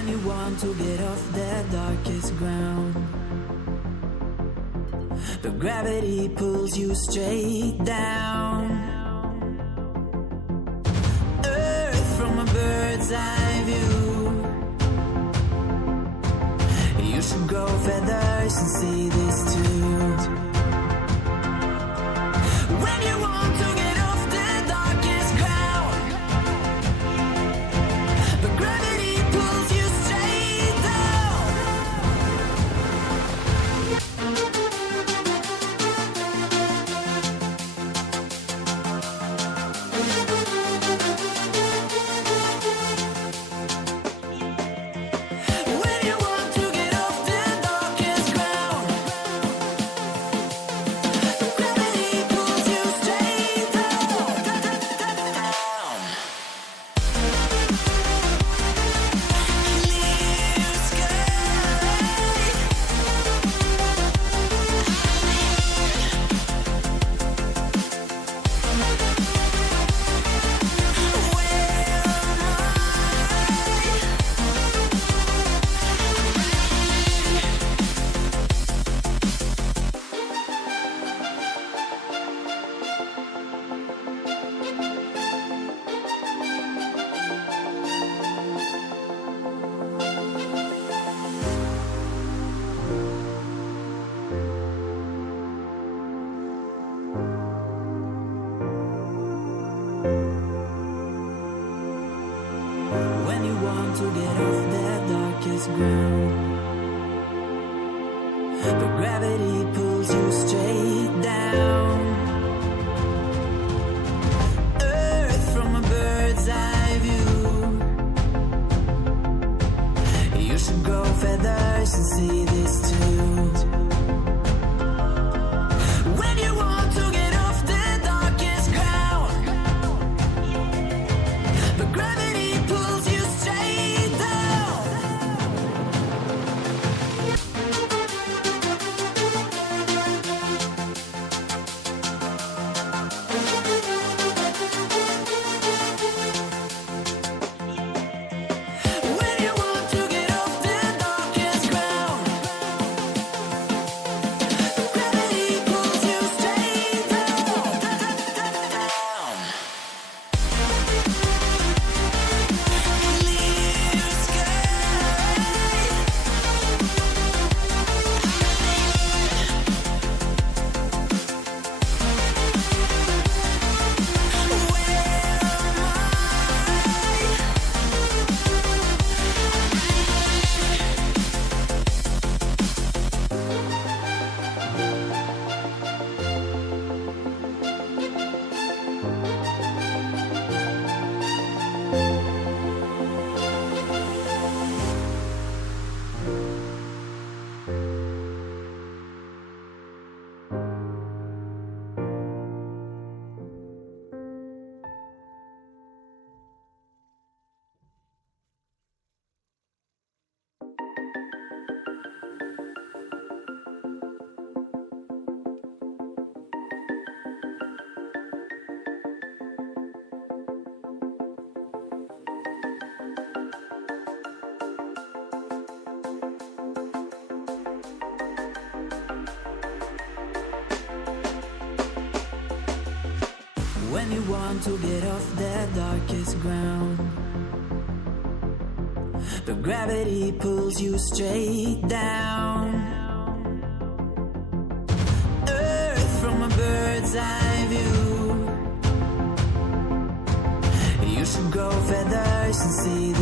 When you want to get off the darkest ground, but gravity pulls you straight down. Earth from a bird's eye view. You should grow feathers and see this too. When you want to get off the darkest ground, but gravity pulls you straight down. When you want to get off the darkest ground, but gravity pulls you straight down. Clear sky. When you want to get off the darkest ground, but gravity pulls you straight down. Earth from a bird's eye view. You should grow feathers and see this too. When you want to get off the darkest ground, but gravity pulls you straight down. When you want to get off the darkest ground, but gravity pulls you straight down. Clear sky. When you want to get off the darkest ground, but gravity pulls you straight down. Earth from a bird's eye view. You should grow feathers and see